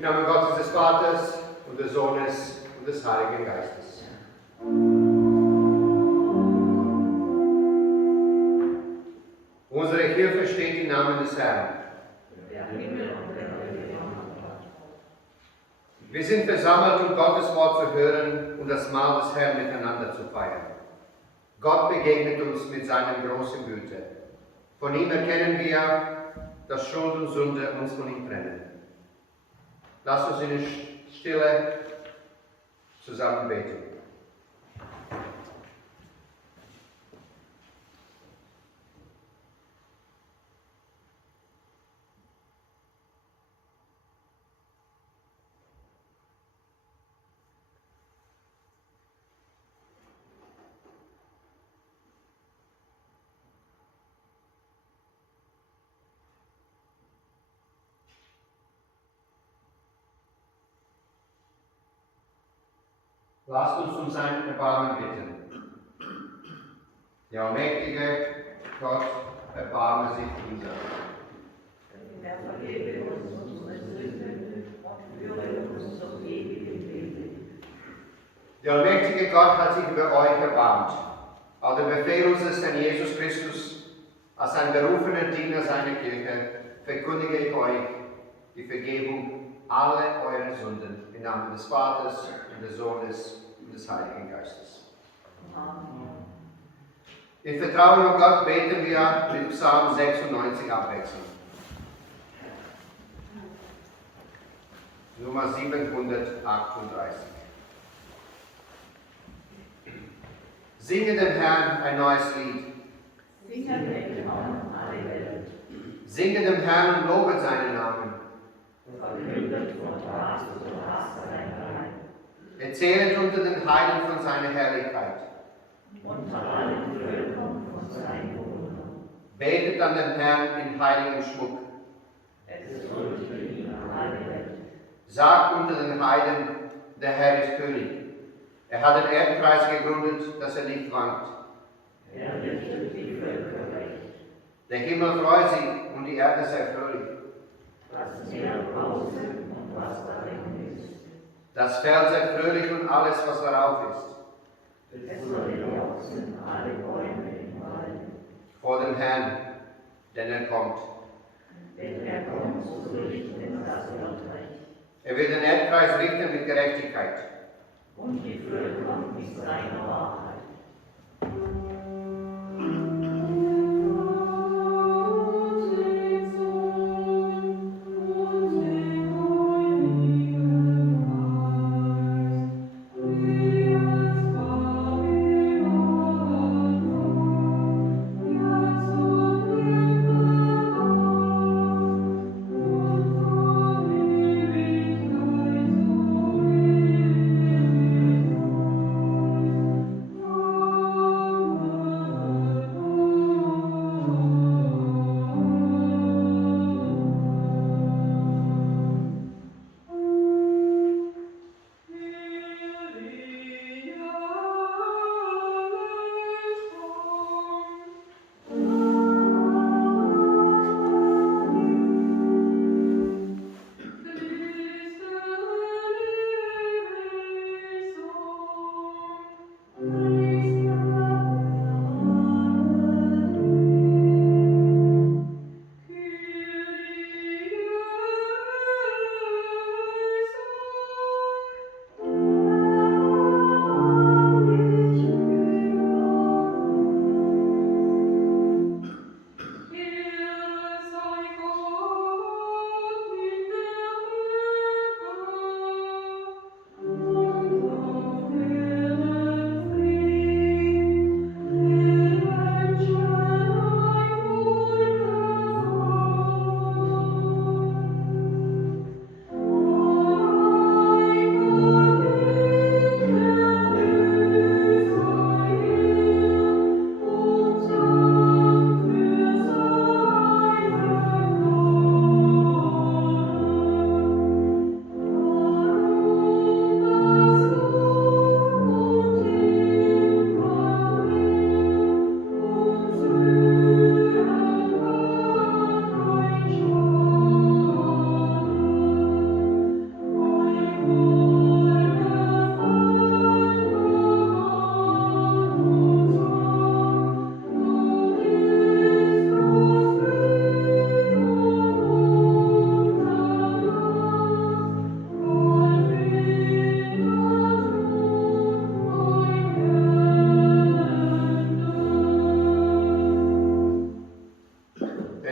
Im Namen Gottes des Vaters und des Sohnes und des Heiligen Geistes. Unsere Hilfe steht im Namen des Herrn. Wir sind versammelt, um Gottes Wort zu hören und das Mahl des Herrn miteinander zu feiern. Gott begegnet uns mit seiner großen Güte. Von ihm erkennen wir, dass Schuld und Sünde uns von ihm trennen. Lasst uns in Stille zusammen beten. Lasst uns um sein Erbarmen bitten. Der allmächtige Gott, erbarme sich unser. Er vergebe uns unsere Sünden und führe uns zum ewigen Leben. Der allmächtige Gott hat sich über euch erbarmt. Auf den Befehl unseres Herrn Jesus Christus, als ein berufener Diener seiner Kirche, verkündige ich euch die Vergebung aller eurer Sünden im Namen des Vaters und des Sohnes und des Heiligen Geistes. Amen. In Vertrauen auf Gott beten wir mit Psalm 96 abwechselnd. Nummer 738. Singe dem Herrn ein neues Lied. Singe dem Herrn alle Welt. Singe dem Herrn und lobe seinen Namen. Verkündet von Tag zu Tag sein Reich. Erzählet unter den Heiden von seiner Herrlichkeit. Unter allen Völkern von seinen Wundern. Betet an den Herrn in heiligem Schmuck. Es fürchte ihn alle Welt. Sagt unter den Heiden, der Herr ist König. Er hat den Erdkreis gegründet, dass er nicht wankt. Er richtet die Völker recht. Der Himmel freut sich und die Erde sei fröhlich. Das Meer draußen und was darin ist. Das Feld sei fröhlich und alles, was darauf ist. Es soll jauchzen alle Bäume im Wald. Vor dem Herrn, denn er kommt. Denn er kommt zu richten das Unrecht. Er wird den Erdkreis richten mit Gerechtigkeit. Und die Völker mit seiner Wahrheit.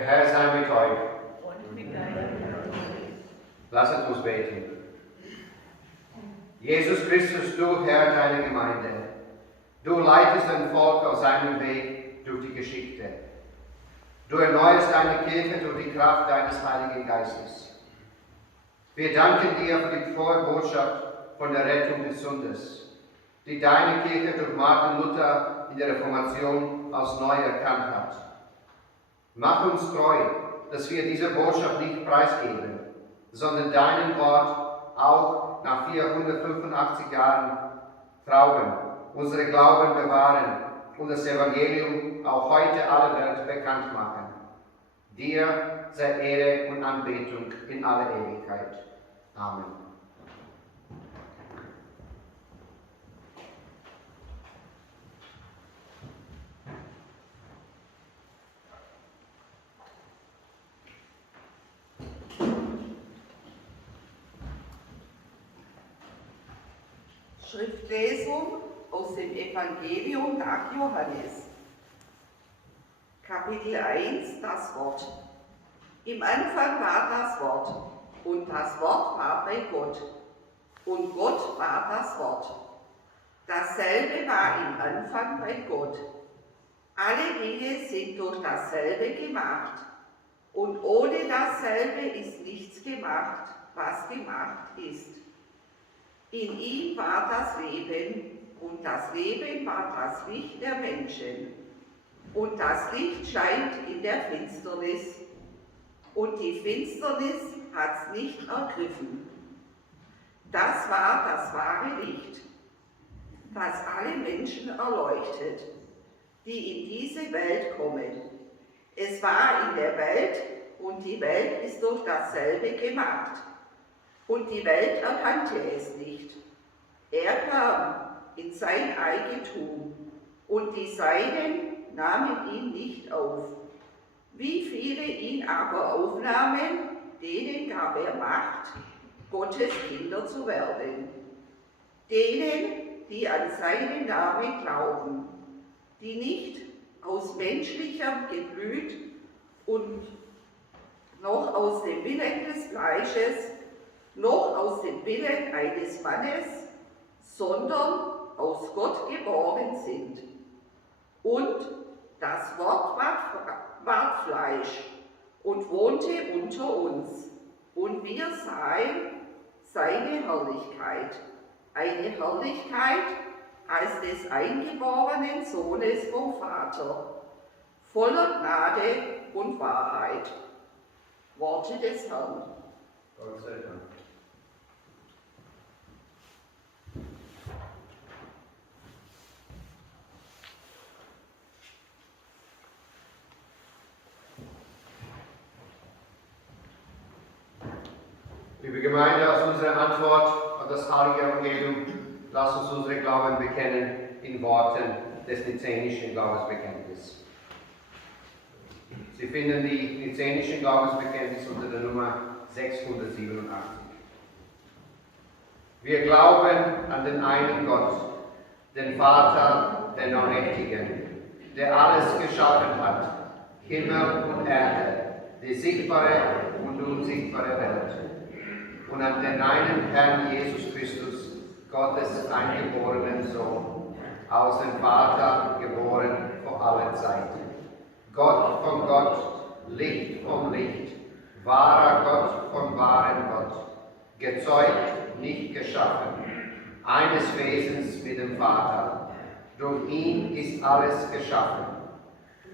Herr sei mit euch. Und mit deinem Geist. Lasset uns beten. Jesus Christus, du Herr deiner Gemeinde, du leitest dein Volk auf seinem Weg durch die Geschichte. Du erneuerst deine Kirche durch die Kraft deines Heiligen Geistes. Wir danken dir für die frohe Botschaft von der Rettung des Sünders, die deine Kirche durch Martin Luther in der Reformation als neu erkannt hat. Mach uns treu, dass wir diese Botschaft nicht preisgeben, sondern deinem Wort auch nach 485 Jahren trauen, unsere Glauben bewahren und das Evangelium auch heute aller Welt bekannt machen. Dir sei Ehre und Anbetung in aller Ewigkeit. Amen. Schriftlesung aus dem Evangelium nach Johannes. Kapitel 1, das Wort. Im Anfang war das Wort, und das Wort war bei Gott, und Gott war das Wort. Dasselbe war im Anfang bei Gott. Alle Dinge sind durch dasselbe gemacht, und ohne dasselbe ist nichts gemacht, was gemacht ist. In ihm war das Leben, und das Leben war das Licht der Menschen. Und das Licht scheint in der Finsternis, und die Finsternis hat's nicht ergriffen. Das war das wahre Licht, das alle Menschen erleuchtet, die in diese Welt kommen. Es war in der Welt, und die Welt ist durch dasselbe gemacht. Und die Welt erkannte es nicht. Er kam in sein Eigentum, und die Seinen nahmen ihn nicht auf. Wie viele ihn aber aufnahmen, denen gab er Macht, Gottes Kinder zu werden. Denen, die an seinen Namen glauben, die nicht aus menschlichem Geblüt und noch aus dem Willen des Fleisches, noch aus dem Willen eines Mannes, sondern aus Gott geboren sind. Und das Wort ward Fleisch und wohnte unter uns, und wir sahen seine Herrlichkeit, eine Herrlichkeit als des eingeborenen Sohnes vom Vater, voller Gnade und Wahrheit. Worte des Herrn. Gott sei Dank. Liebe Gemeinde, aus unserer Antwort auf das Heilige Evangelium, lasst uns unsere Glauben bekennen in Worten des nizänischen Glaubensbekenntnisses. Sie finden die nizänischen Glaubensbekenntnis unter der Nummer 687. Wir glauben an den einen Gott, den Vater, den Allmächtigen, der alles geschaffen hat, Himmel und Erde, die sichtbare und unsichtbare Welt. Und an den einen Herrn Jesus Christus, Gottes eingeborenen Sohn, aus dem Vater geboren vor allen Zeiten. Gott von Gott, Licht vom Licht, wahrer Gott von wahrem Gott, gezeugt, nicht geschaffen, eines Wesens mit dem Vater. Durch ihn ist alles geschaffen.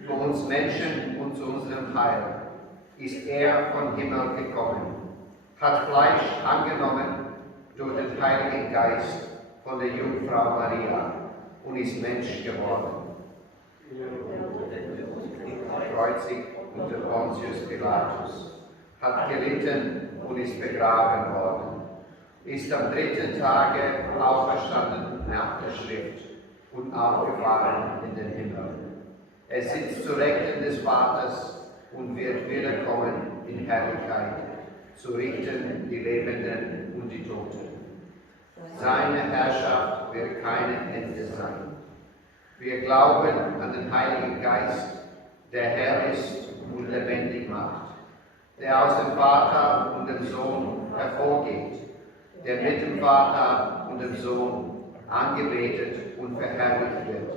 Für uns Menschen und zu unserem Heil ist er vom Himmel gekommen, hat Fleisch angenommen durch den Heiligen Geist von der Jungfrau Maria und ist Mensch geworden. Gekreuzigt unter Pontius Pilatus, hat gelitten und ist begraben worden, ist am dritten Tage auferstanden nach der Schrift und aufgefahren in den Himmel. Er sitzt zu Rechten des Vaters und wird wiederkommen in Herrlichkeit, zu richten die Lebenden und die Toten. Seine Herrschaft wird kein Ende sein. Wir glauben an den Heiligen Geist, der Herr ist und lebendig macht, der aus dem Vater und dem Sohn hervorgeht, der mit dem Vater und dem Sohn angebetet und verherrlicht wird,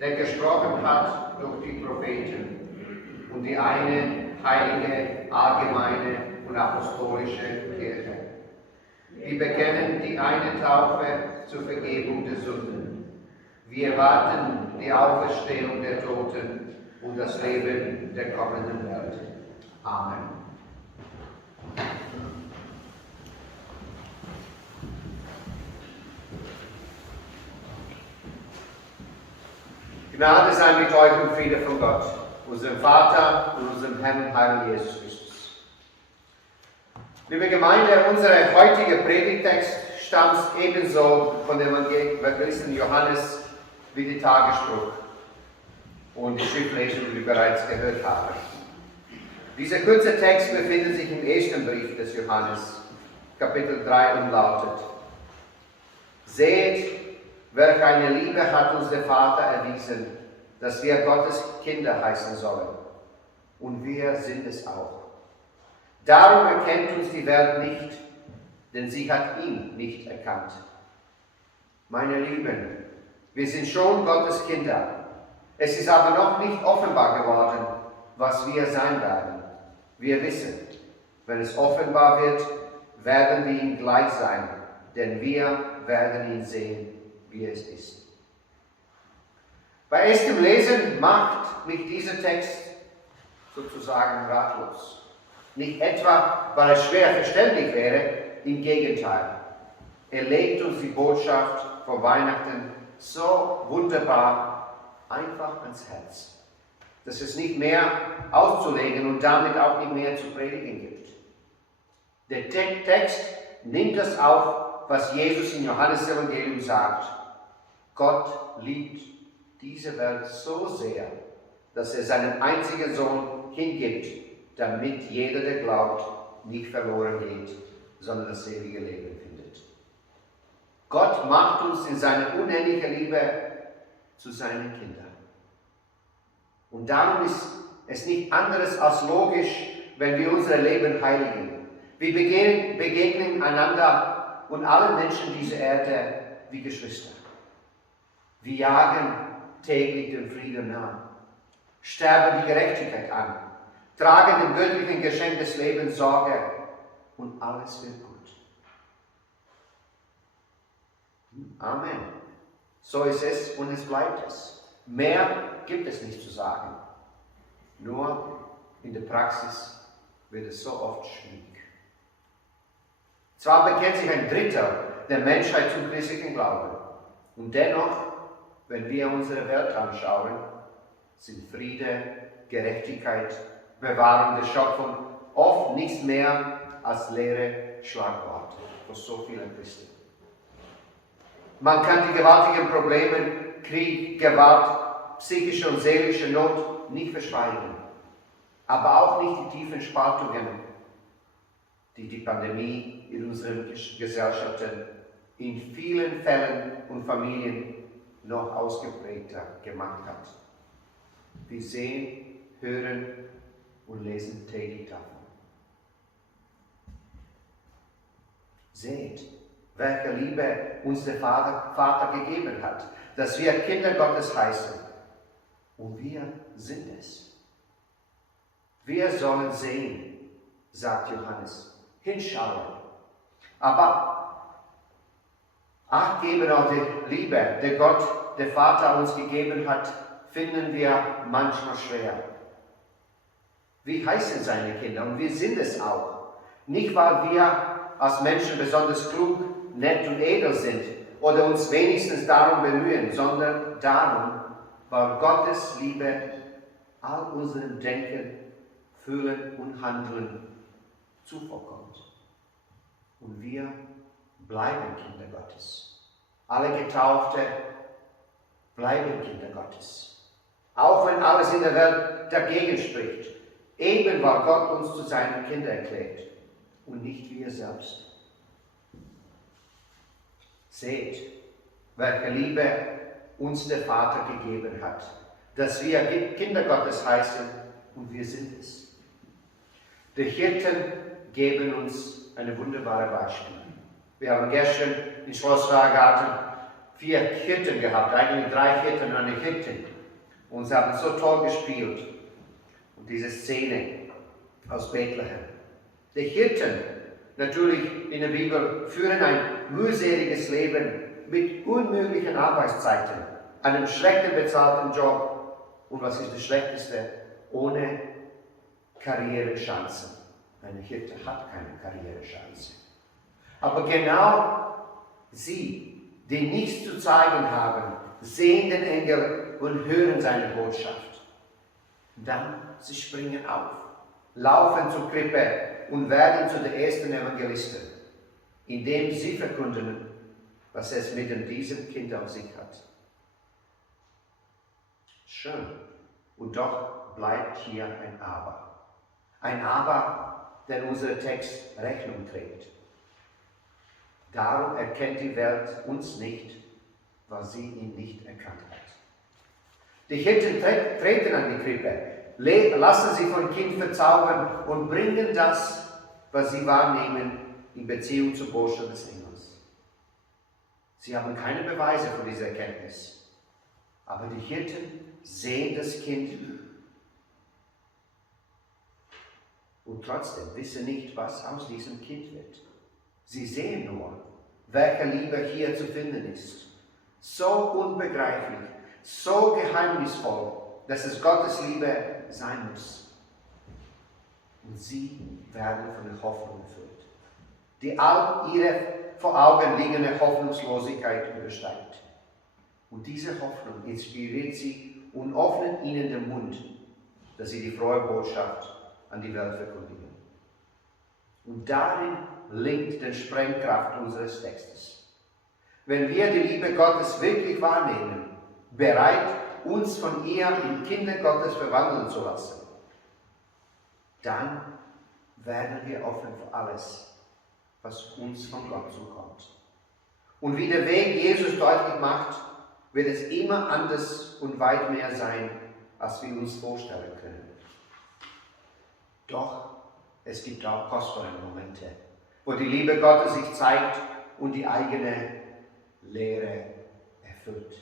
der gesprochen hat durch die Propheten und die eine heilige, allgemeine und apostolische Kirche. Wir bekennen die eine Taufe zur Vergebung der Sünden. Wir erwarten die Auferstehung der Toten und das Leben der kommenden Welt. Amen. Gnade sei mit euch und Friede von Gott, unserem Vater und unserem Herrn und Heiland Jesus Christus. Liebe Gemeinde, unser heutiger Predigtext stammt ebenso von dem Evangelisten Johannes wie die Tagesspruch und die Schriftlesung, die wir bereits gehört haben. Dieser kurze Text befindet sich im ersten Brief des Johannes, Kapitel 3 und lautet: Seht, welch eine Liebe hat uns der Vater erwiesen, dass wir Gottes Kinder heißen sollen. Und wir sind es auch. Darum erkennt uns die Welt nicht, denn sie hat ihn nicht erkannt. Meine Lieben, wir sind schon Gottes Kinder. Es ist aber noch nicht offenbar geworden, was wir sein werden. Wir wissen, wenn es offenbar wird, werden wir ihm gleich sein, denn wir werden ihn sehen, wie es ist. Bei erstem Lesen macht mich dieser Text sozusagen ratlos. Nicht etwa, weil es schwer verständlich wäre, im Gegenteil. Er legt uns die Botschaft vor Weihnachten so wunderbar einfach ans Herz, dass es nicht mehr auszulegen und damit auch nicht mehr zu predigen gibt. Der Text nimmt das auf, was Jesus im Johannesevangelium sagt. Gott liebt diese Welt so sehr, dass er seinen einzigen Sohn hingibt, damit jeder, der glaubt, nicht verloren geht, sondern das ewige Leben findet. Gott macht uns in seiner unendlichen Liebe zu seinen Kindern. Und darum ist es nicht anderes als logisch, wenn wir unser Leben heiligen. Wir begegnen einander und allen Menschen dieser Erde wie Geschwister. Wir jagen täglich den Frieden nach, sterben die Gerechtigkeit an, tragen dem göttlichen Geschenk des Lebens Sorge und alles wird gut. Amen. So ist es und es bleibt es. Mehr gibt es nicht zu sagen. Nur in der Praxis wird es so oft schwierig. Zwar bekennt sich ein Drittel der Menschheit zum christlichen Glauben, und dennoch, wenn wir unsere Welt anschauen, sind Friede, Gerechtigkeit, Bewahrung der Schöpfung oft nichts mehr als leere Schlagworte für so viele Christen. Man kann die gewaltigen Probleme, Krieg, Gewalt, psychische und seelische Not nicht verschweigen, aber auch nicht die tiefen Spaltungen, die die Pandemie in unseren Gesellschaften in vielen Fällen und Familien noch ausgeprägter gemacht hat. Wir sehen, hören und lesen täglich davon. Seht, welche Liebe uns der Vater gegeben hat, dass wir Kinder Gottes heißen. Und wir sind es. Wir sollen sehen, sagt Johannes, hinschauen. Aber Acht geben auf die Liebe, die Gott, der Vater, uns gegeben hat, finden wir manchmal schwer. Wir heißen seine Kinder und wir sind es auch. Nicht, weil wir als Menschen besonders klug, nett und edel sind oder uns wenigstens darum bemühen, sondern darum, weil Gottes Liebe all unserem Denken, Fühlen und Handeln zuvorkommt. Und wir bleiben Kinder Gottes. Alle Getaufte bleiben Kinder Gottes. Auch wenn alles in der Welt dagegen spricht. Eben weil Gott uns zu seinen Kindern erklärt und nicht wir selbst. Seht, welche Liebe uns der Vater gegeben hat, dass wir Kinder Gottes heißen, und wir sind es. Die Hirten geben uns eine wunderbare Beispiel. Wir haben gestern in Schloss Ragarten 4 Hirten gehabt, eigentlich 3 Hirten und eine Hirtin. Und sie haben so toll gespielt. Und diese Szene aus Bethlehem. Die Hirten, natürlich in der Bibel, führen ein mühseliges Leben mit unmöglichen Arbeitszeiten, einem schlechten bezahlten Job und was ist das Schlechteste? Ohne Karrierechancen. Eine Hirte hat keine Karrierechance. Aber genau sie, die nichts zu zeigen haben, sehen den Engel und hören seine Botschaft. Dann sie springen auf, laufen zur Krippe und werden zu den ersten Evangelisten, indem sie verkünden, was es mit diesem Kind auf sich hat. Schön. Und doch bleibt hier ein Aber. Ein Aber, der unser Text Rechnung trägt. Darum erkennt die Welt uns nicht, weil sie ihn nicht erkannt hat. Die Hirten treten an die Krippe, lassen sich vom Kind verzaubern und bringen das, was sie wahrnehmen, in Beziehung zur Botschaft des Engels. Sie haben keine Beweise für diese Erkenntnis, aber die Hirten sehen das Kind und trotzdem wissen nicht, was aus diesem Kind wird. Sie sehen nur, welche Liebe hier zu finden ist. So unbegreiflich, so geheimnisvoll, dass es Gottes Liebe sein muss. Und sie werden von der Hoffnung erfüllt, die all ihre vor Augen liegende Hoffnungslosigkeit übersteigt. Und diese Hoffnung inspiriert sie und öffnet ihnen den Mund, dass sie die frohe Botschaft an die Welt verkündigen. Und darin liegt die Sprengkraft unseres Textes. Wenn wir die Liebe Gottes wirklich wahrnehmen, bereit, uns von ihr in Kinder Gottes verwandeln zu lassen, dann werden wir offen für alles, was uns von Gott zukommt. Und wie der Weg Jesus deutlich macht, wird es immer anders und weit mehr sein, als wir uns vorstellen können. Doch es gibt auch kostbare Momente, wo die Liebe Gottes sich zeigt und die eigene Lehre erfüllt.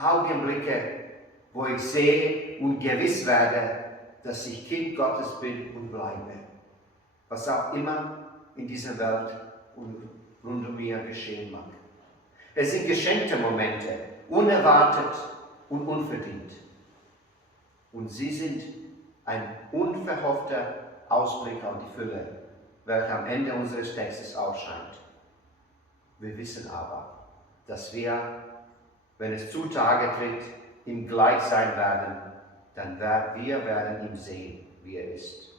Augenblicke, wo ich sehe und gewiss werde, dass ich Kind Gottes bin und bleibe. Was auch immer in dieser Welt und rund um mir geschehen mag. Es sind geschenkte Momente, unerwartet und unverdient. Und sie sind ein unverhoffter Ausblick auf die Fülle, welcher am Ende unseres Textes aufscheint. Wir wissen aber, dass wir, wenn es zutage tritt, ihm gleich sein werden, dann wir werden ihn sehen, wie er ist.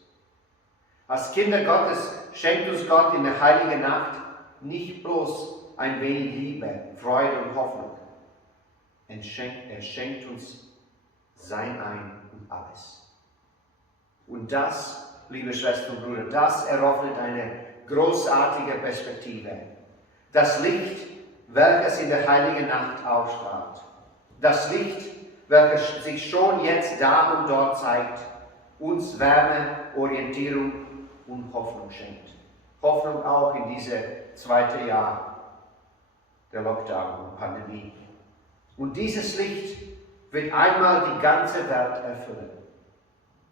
Als Kinder Gottes schenkt uns Gott in der heiligen Nacht nicht bloß ein wenig Liebe, Freude und Hoffnung. Er schenkt uns sein Ein und alles. Und das, liebe Schwestern und Brüder, das eröffnet eine großartige Perspektive. Das Licht, welches in der heiligen Nacht aufstrahlt. Das Licht, welches sich schon jetzt da und dort zeigt, uns Wärme, Orientierung und Hoffnung schenkt. Hoffnung auch in dieses 2. Jahr der Lockdown und Pandemie. Und dieses Licht wird einmal die ganze Welt erfüllen.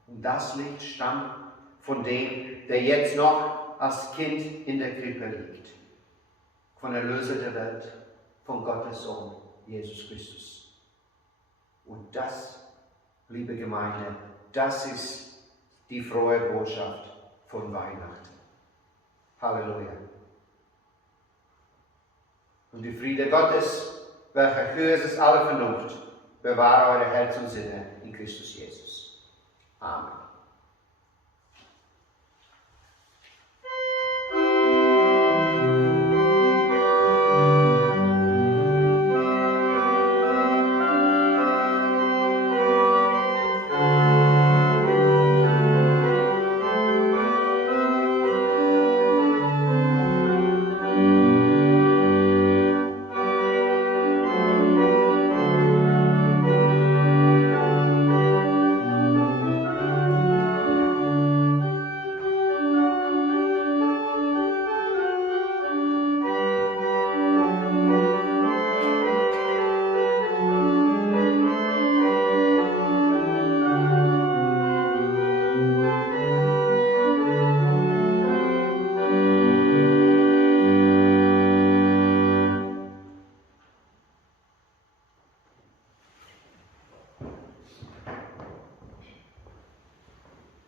Und das Licht stammt von dem, der jetzt noch als Kind in der Krippe liegt. Von der Erlöser der Welt, von Gottes Sohn, Jesus Christus. Und das, liebe Gemeinde, das ist die frohe Botschaft von Weihnachten. Halleluja. Und die Friede Gottes, welcher höher ist alle Vernunft, bewahre eure Herz und Sinne in Christus Jesus. Amen.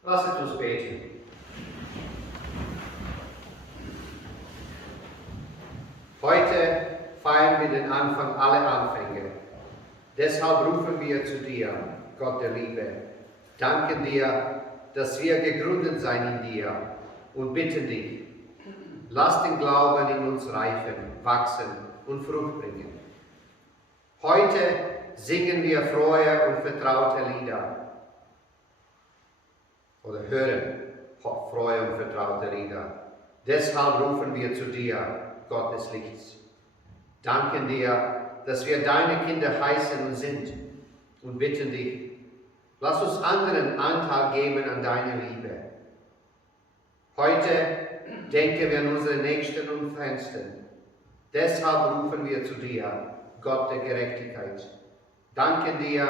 Lasset uns beten. Heute feiern wir den Anfang aller Anfänge. Deshalb rufen wir zu dir, Gott der Liebe, danken dir, dass wir gegründet sein in dir und bitten dich, lass den Glauben in uns reifen, wachsen und Frucht bringen. Heute singen wir frohe und vertraute Lieder oder hören frohe und vertraute Lieder. Deshalb rufen wir zu dir, Gott des Lichts. Danken dir, dass wir deine Kinder heißen und sind und bitten dich, lass uns anderen Anteil geben an deiner Liebe. Heute denken wir an unsere Nächsten und Fernsten. Deshalb rufen wir zu dir, Gott der Gerechtigkeit. Danken dir,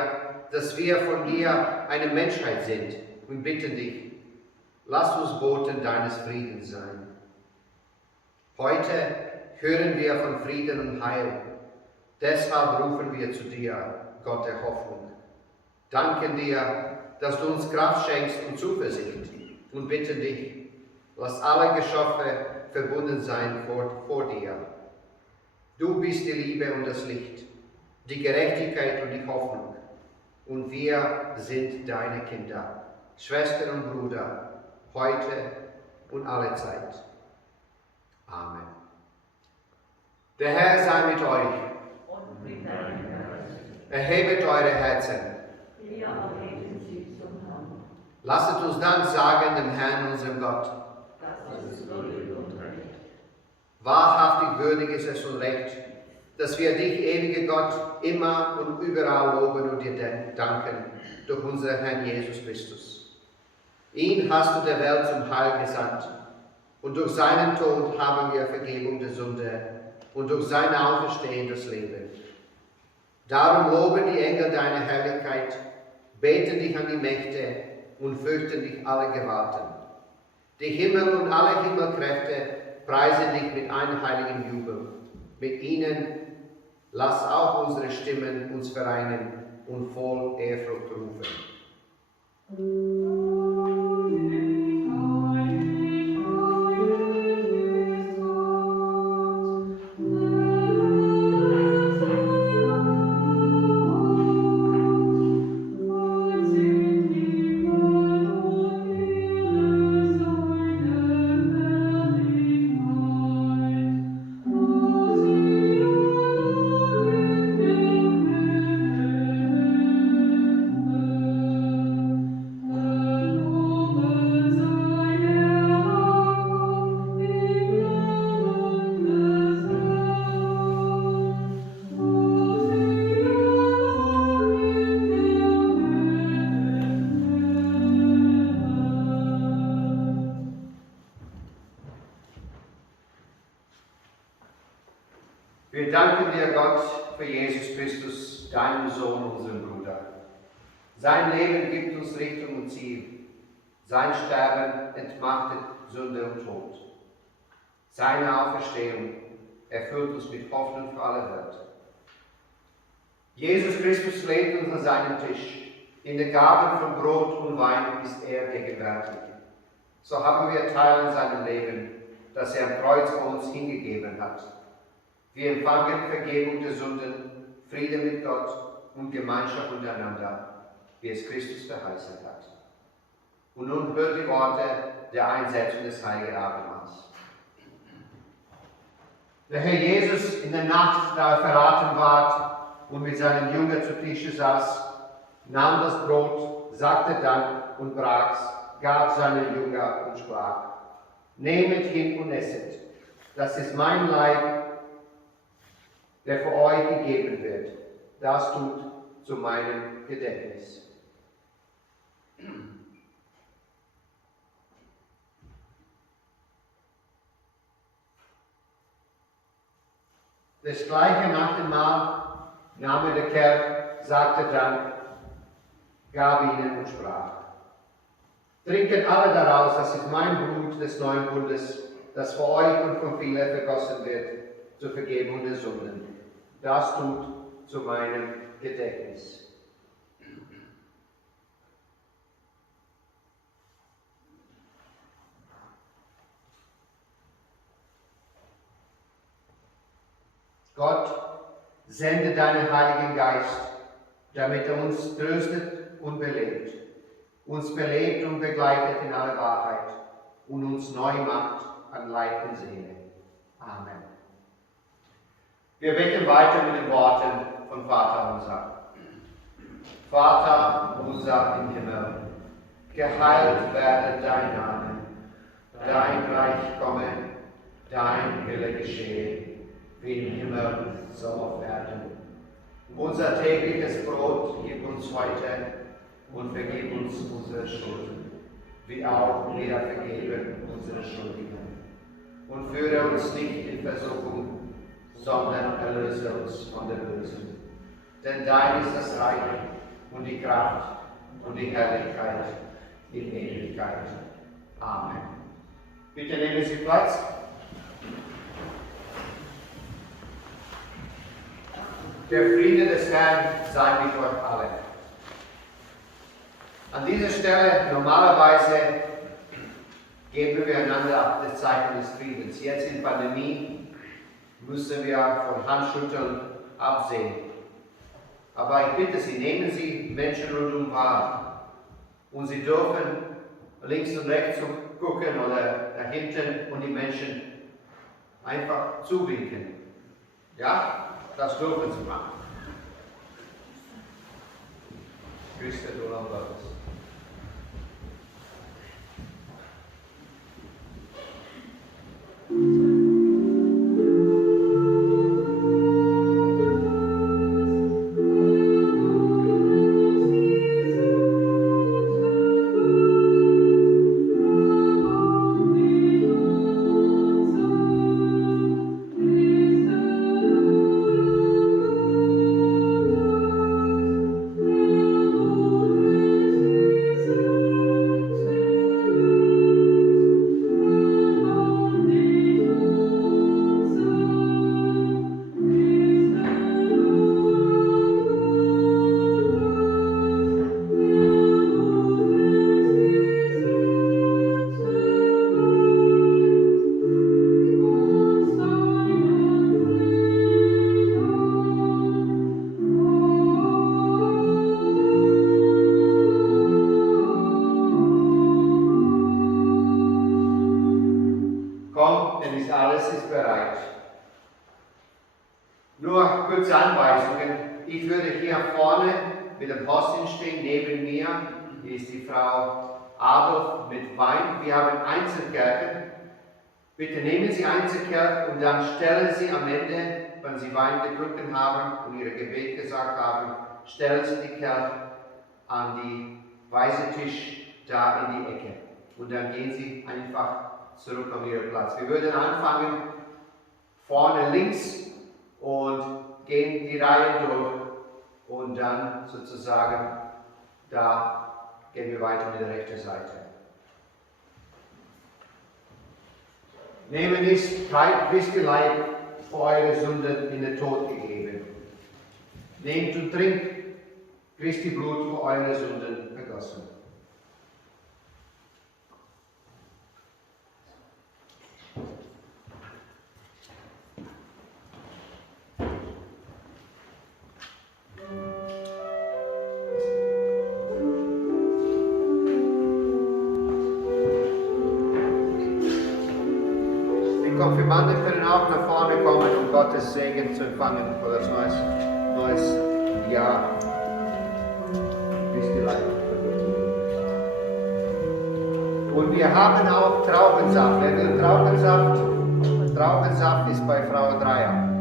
dass wir von dir eine Menschheit sind und bitten dich, lass uns Boten deines Friedens sein. Heute hören wir von Frieden und Heil. Deshalb rufen wir zu dir, Gott der Hoffnung. Danken dir, dass du uns Kraft schenkst und Zuversicht und bitten dich, lass alle Geschöpfe verbunden sein vor dir. Du bist die Liebe und das Licht, die Gerechtigkeit und die Hoffnung. Und wir sind deine Kinder, Schwestern und Brüder, heute und alle Zeit. Amen. Der Herr sei mit euch. Und mit deinem Geist. Erhebet eure Herzen. Wir erheben sie zum Herrn. Lasset uns Dank sagen dem Herrn, unserem Gott. Das ist würdig und recht. Wahrhaftig würdig ist es und recht, dass wir dich, ewige Gott, immer und überall loben und dir danken durch unseren Herrn Jesus Christus. Ihn hast du der Welt zum Heil gesandt und durch seinen Tod haben wir Vergebung der Sünde und durch seine Auferstehung das Leben. Darum loben die Engel deine Herrlichkeit, beten dich an die Mächte und fürchten dich alle Gewalten. Die Himmel und alle Himmelkräfte preisen dich mit einheiligem Jubel. Mit ihnen lass auch unsere Stimmen uns vereinen und voll Ehrfurcht rufen. Wir danken dir, Gott, für Jesus Christus, deinen Sohn, unseren Bruder. Sein Leben gibt uns Richtung und Ziel. Sein Sterben entmachtet Sünde und Tod. Seine Auferstehung erfüllt uns mit Hoffnung für alle Welt. Jesus Christus lebt uns an seinem Tisch. In der Gabe von Brot und Wein ist er gegenwärtig. So haben wir Teil an seinem Leben, das er am Kreuz für uns hingegeben hat. Wir empfangen Vergebung der Sünden, Frieden mit Gott und Gemeinschaft untereinander, wie es Christus verheißen hat. Und nun hört die Worte der Einsetzung des Heiligen Abendmahls. Der Herr Jesus in der Nacht, da er verraten ward und mit seinen Jüngern zu Tische saß, nahm das Brot, sagte Dank und brach's, gab seinen Jüngern und sprach: Nehmet hin und esset, das ist mein Leib, der für euch gegeben wird. Das tut zu meinem Gedächtnis. Das gleiche nach dem Mahl nahm er der Kerl, sagte Dank, gab ihnen und sprach: Trinket alle daraus, das ist mein Blut des neuen Bundes, das für euch und von vielen vergossen wird, zur Vergebung der Sünden. Das tut zu meinem Gedächtnis. Gott, sende deinen Heiligen Geist, damit er uns tröstet und belebt, uns belebt und begleitet in aller Wahrheit und uns neu macht an Leib und Seele. Amen. Wir beten weiter mit den Worten von Vater unser. Vater unser im Himmel, geheiligt werde dein Name, dein Reich komme, dein Wille geschehe, wie im Himmel so auf Erden. Unser tägliches Brot gib uns heute und vergib uns unsere Schulden, wie auch wir vergeben unsere Schuldigen. Und führe uns nicht in Versuchung, sondern erlöse uns von der Bösen. Denn dein ist das Reich und die Kraft und die Herrlichkeit in Ewigkeit. Amen. Bitte nehmen Sie Platz. Der Friede des Herrn sei mit euch allen. An dieser Stelle normalerweise geben wir einander das Zeichen des Friedens. Jetzt in Pandemie müssen wir von Handschütteln absehen. Aber ich bitte Sie, nehmen Sie Menschen rundum wahr. Und Sie dürfen links und rechts gucken oder nach hinten und die Menschen einfach zuwinken. Ja, das dürfen Sie machen. Grüße, du Gottes. Nur kurze Anweisungen. Ich würde hier vorne mit dem Postin stehen, neben mir ist die Frau Adolf mit Wein. Wir haben Einzelkerken. Bitte nehmen Sie Einzelkerken und dann stellen Sie am Ende, wenn Sie Wein getrunken haben und Ihre Gebet gesagt haben, stellen Sie die Kerke an die weiße Tisch da in die Ecke. Und dann gehen Sie einfach zurück an Ihren Platz. Wir würden anfangen vorne links und gehen die Reihen durch und dann sozusagen da gehen wir weiter mit der rechten Seite. Nehmen ist Christi Leib für eure Sünden in den Tod gegeben. Nehmt und trinkt Christi Blut für eure Sünden vergossen. Konfirmanden können auch nach vorne kommen, um Gottes Segen zu empfangen für das neues Jahr. Und wir haben auch Traubensaft. Wer will Traubensaft? Traubensaft ist bei Frau Dreier.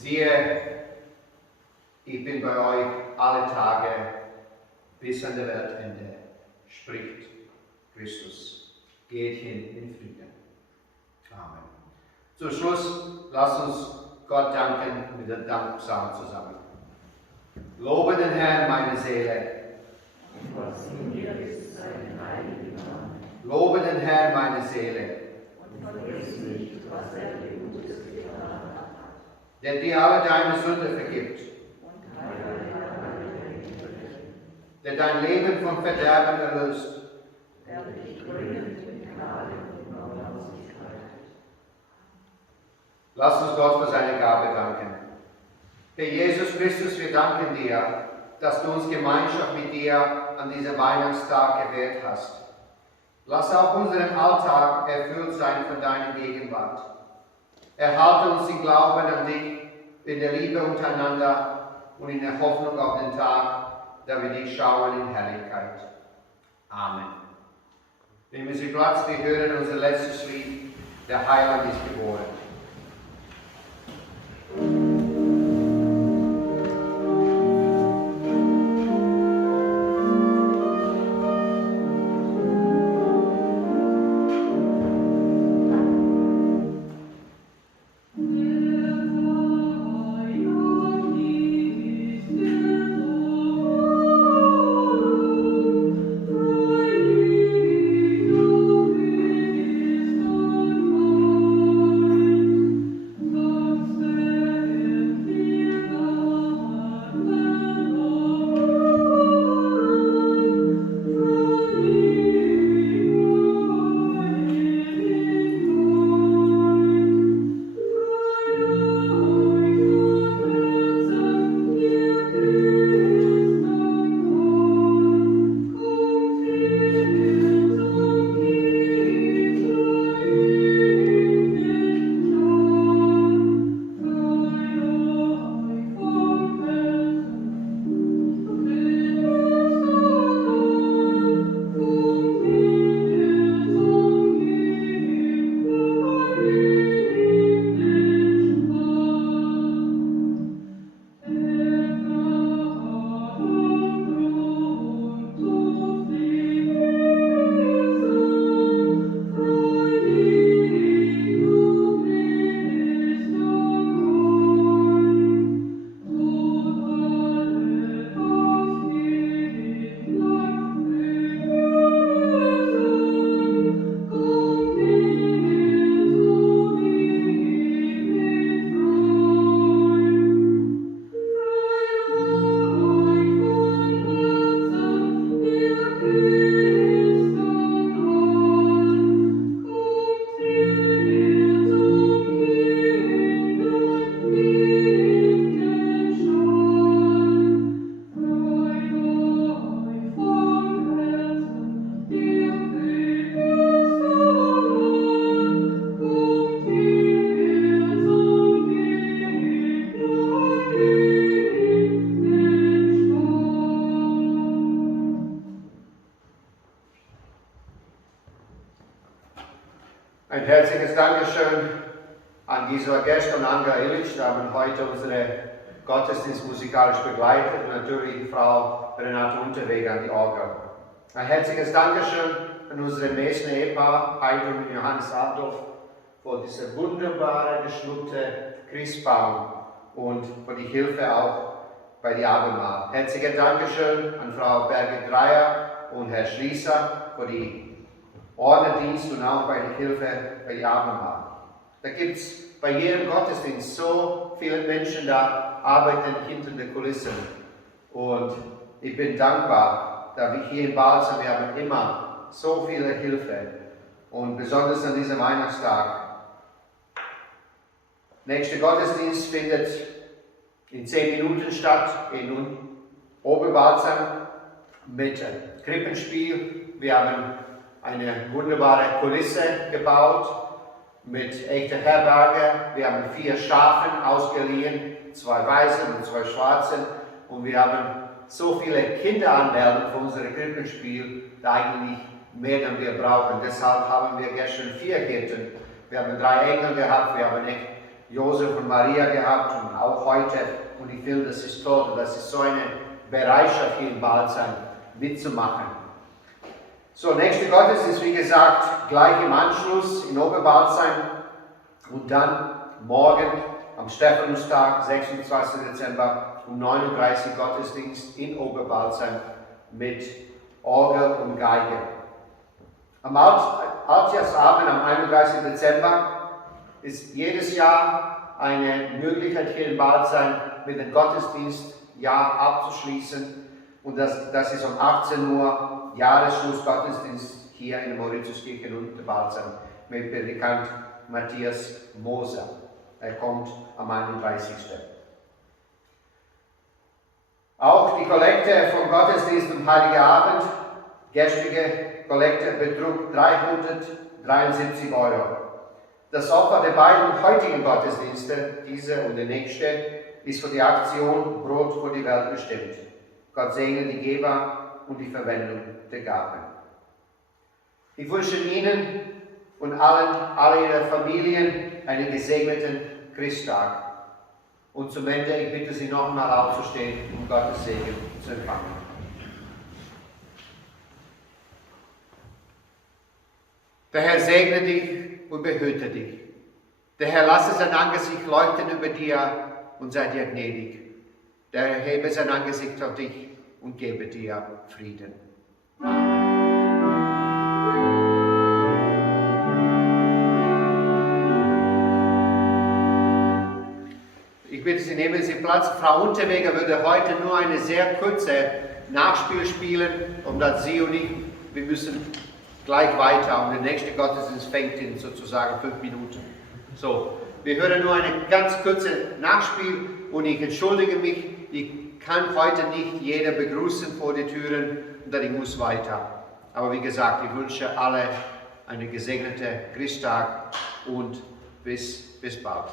siehe, ich bin bei euch alle Tage bis an der Weltende, spricht Christus. Geht hin in Frieden. Amen. Zum Schluss, lasst uns Gott danken mit dem Dankpsalm zusammen. Lobe den Herrn, meine Seele. Und was in mir ist, seinen heiligen Namen. Lobe den Herrn, meine Seele. Und vergiss nicht, was dir Gutes getan hat. Der dir alle deine Sünde vergibt. Und heile alle Verbrechen. Der dein Leben vom Verderben erlöst. Der dich bringt in Gnade und Barmherzigkeit. Lass uns Gott für seine Gabe danken. Herr Jesus Christus, wir danken dir, dass du uns Gemeinschaft mit dir an diesem Weihnachtstag gewährt hast. Lass auch unseren Alltag erfüllt sein von deiner Gegenwart. Erhalte uns im Glauben an dich, in der Liebe untereinander und in der Hoffnung auf den Tag, da wir dich schauen in Herrlichkeit. Amen. Nehmen Sie Platz, wir hören unser letztes Lied, der Heiland ist geboren. Ein herzliches Dankeschön an Gisela Gerst und Anga Illich, die haben heute unsere Gottesdienst musikalisch begleitet und natürlich Frau Renate Unterweg an die Orgel. Ein herzliches Dankeschön an unsere Messner Ehepaar, Heidrun und Johannes Adolf, für diese wunderbare geschmückte Christbaum und für die Hilfe auch bei der Abendmahl. Herzliches Dankeschön an Frau Berge-Dreier und Herr Schließer für die Ordnerdienst und auch bei der Hilfe bei der Abendmahl. Da gibt es bei jedem Gottesdienst so viele Menschen, da arbeiten hinter den Kulissen. Und ich bin dankbar, da wir hier in Balzam, wir haben immer so viele Hilfe. Und besonders an diesem Weihnachtstag. Nächster Gottesdienst findet in 10 Minuten statt in Oberbalzam mit Krippenspiel. Wir haben eine wunderbare Kulisse gebaut mit echter Herberge. Wir haben 4 Schafen ausgeliehen, 2 weißen und 2 schwarzen. Und wir haben so viele Kinderanmeldungen für unser Krippenspiel, da eigentlich mehr, als wir brauchen. Deshalb haben wir gestern 4 Hirten. Wir haben 3 Engel gehabt, wir haben echt Josef und Maria gehabt und auch heute. Und ich finde, das ist toll, das ist so eine Bereitschaft hier in Balzheim mitzumachen. So, nächste Gottesdienst, wie gesagt, gleich im Anschluss in Oberbalzheim und dann morgen am Stephanustag, 26. Dezember, um 39 Gottesdienst in Oberbalzheim mit Orgel und Geige. Am Altjahrsabend, am 31. Dezember, ist jedes Jahr eine Möglichkeit hier in Balzheim mit dem Gottesdienstjahr abzuschließen. Und das ist um 18 Uhr Jahresschluss Gottesdienst hier in der Mauritiuskirche in Unterbalzheim mit Predikant Matthias Moser. Er kommt am 31. Auch die Kollekte vom Gottesdienst am Heiligen Abend, gestrige Kollekte, betrug 373 Euro. Das Opfer der beiden heutigen Gottesdienste, diese und der nächste, ist für die Aktion Brot für die Welt bestimmt. Gott segne die Geber und die Verwendung der Gaben. Ich wünsche Ihnen und alle Ihre Familien einen gesegneten Christtag. Und zum Ende, ich bitte Sie nochmal aufzustehen, um Gottes Segen zu empfangen. Der Herr segne dich und behüte dich. Der Herr lasse sein Angesicht leuchten über dir und sei dir gnädig. Der Herr hebe sein Angesicht auf dich und gebe dir Frieden. Ich bitte Sie, nehmen Sie Platz. Frau Unterweger würde heute nur eine sehr kurze Nachspiel spielen, dass Sie und ich, wir müssen gleich weiter und der nächste Gottesdienst fängt in sozusagen 5 Minuten. So, wir hören nur eine ganz kurze Nachspiel und ich entschuldige mich, ich kann heute nicht jeder begrüßen vor die Türen und dann ich muss weiter. Aber wie gesagt, ich wünsche alle einen gesegneten Christtag und bis bald.